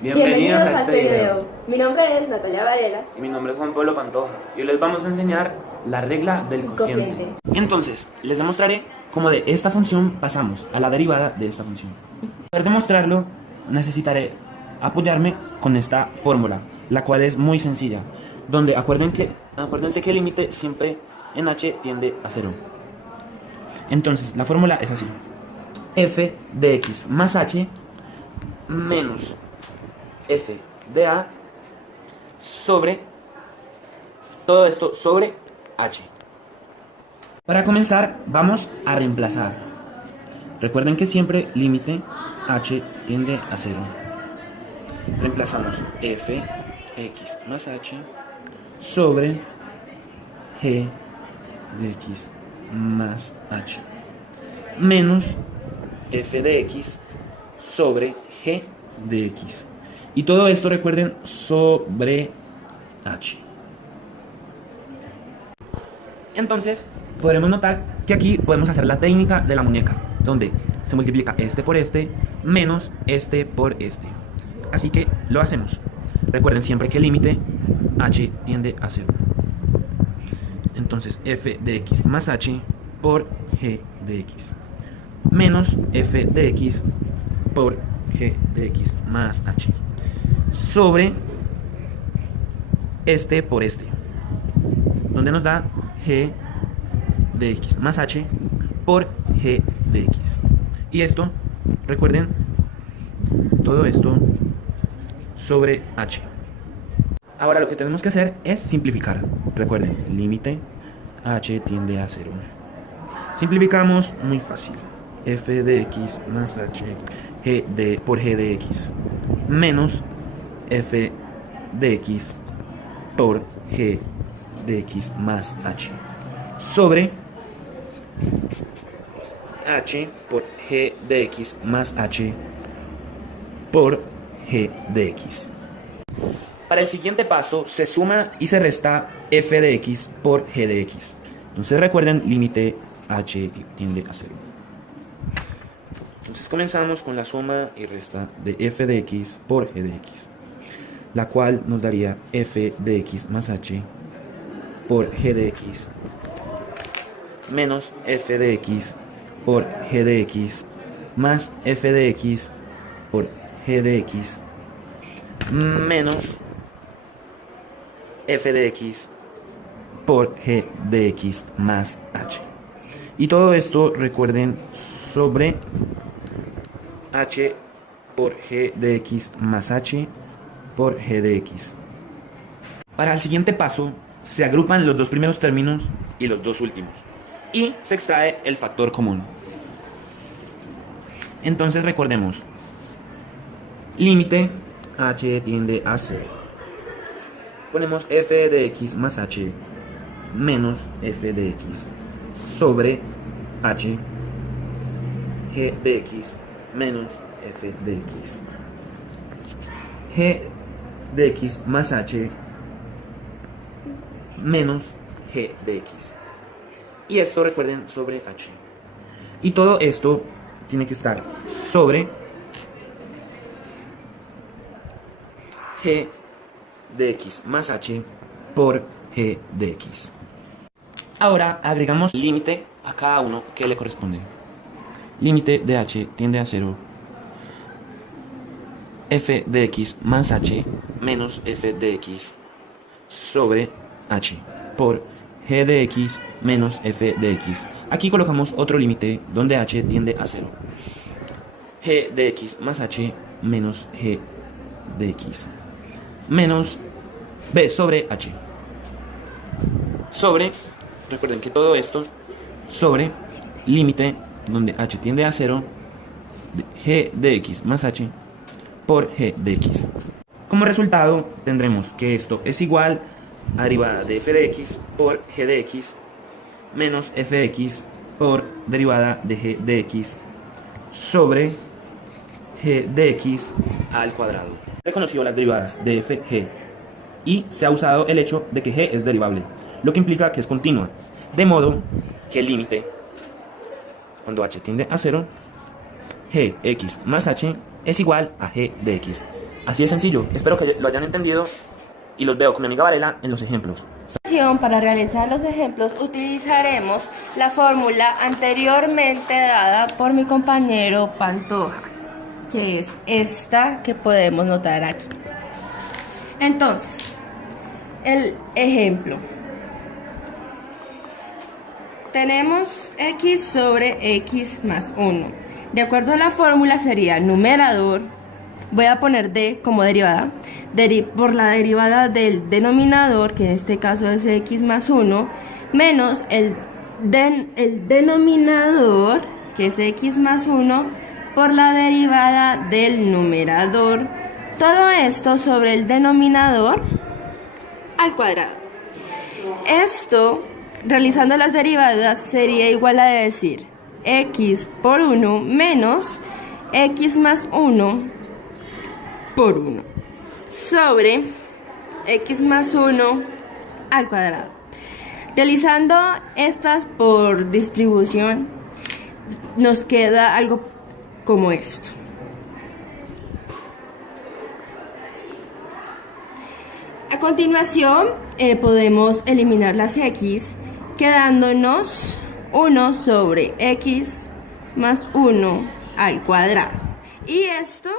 Bienvenidos a este video. Mi nombre es Natalia Varela. Y mi nombre es Juan Pablo Pantoja. Y hoy les vamos a enseñar la regla del cociente. Entonces, les demostraré cómo de esta función pasamos a la derivada de esta función. Para demostrarlo, necesitaré apoyarme con esta fórmula, la cual es muy sencilla, donde acuérdense que el límite siempre en h tiende a 0. Entonces, la fórmula es así: f de x más h menos f de a sobre todo esto sobre h. Para comenzar, vamos a reemplazar. Recuerden que siempre límite h tiende a 0. Reemplazamos f x más h sobre g de x más h menos f de x sobre g de x. Y todo esto, recuerden, sobre h. Entonces, podremos notar que aquí podemos hacer la técnica de la muñeca, donde se multiplica este por este menos este por este. Así que lo hacemos. Recuerden siempre que el límite h tiende a 0. Entonces, f de x más h por g de x menos f de x por g de x más h sobre este por este, donde nos da g de x más h por g de x. Y esto, recuerden, todo esto sobre h. Ahora lo que tenemos que hacer es simplificar. Recuerden, el límite h tiende a 0. Simplificamos muy fácil. F de x más h por g de x menos f de x por g de x más h sobre h por g de x más h por g de x. Para el siguiente paso se suma y se resta f de x por g de x. Entonces recuerden, límite h tiende a 0. Entonces comenzamos con la suma y resta de f de x por g de x, la cual nos daría f de x más h por g de x menos f de x por g de x más f de x por g de x menos f de x por g de x más h. Y todo esto, recuerden, sobre h por g de x más h por g de x. Para el siguiente paso, se agrupan los dos primeros términos y los dos últimos, y se extrae el factor común. Entonces recordemos, límite h tiende a 0. Ponemos f de x más h menos f de x sobre h g de x menos f de x. G de x más h menos g de x. Y esto, recuerden, sobre h. Y todo esto tiene que estar sobre g de x más h por g de x. Ahora agregamos límite a cada uno que le corresponde. Límite de h tiende a 0. F de x más h menos f de x sobre h por g de x menos f de x. Aquí colocamos otro límite donde h tiende a 0. G de x más h menos g de x menos b sobre h. Sobre, recuerden que todo esto sobre límite donde h tiende a 0, g de x más h por g de x. Como resultado tendremos que esto es igual a derivada de f de x por g de x menos fx por derivada de g de x sobre g de x al cuadrado. He conocido las derivadas de f, g, y se ha usado el hecho de que g es derivable, lo que implica que es continua, de modo que el límite, cuando h tiende a 0, gx más h es igual a g de x. Así de sencillo. Espero que lo hayan entendido y los veo con mi amiga Varela en los ejemplos. Para realizar los ejemplos utilizaremos la fórmula anteriormente dada por mi compañero Pantoja, que es esta que podemos notar aquí. Entonces, el ejemplo. Tenemos x sobre x más 1. De acuerdo a la fórmula sería numerador, voy a poner d como derivada, por la derivada del denominador, que en este caso es x más 1, menos el denominador, que es x más 1, por la derivada del numerador. Todo esto sobre el denominador al cuadrado. Esto, realizando las derivadas, sería igual a decir x por 1 menos x más 1 por 1 sobre x más 1 al cuadrado. Realizando estas por distribución, nos queda algo como esto. A continuación, podemos eliminar las x, quedándonos 1 sobre x más 1 al cuadrado. Y esto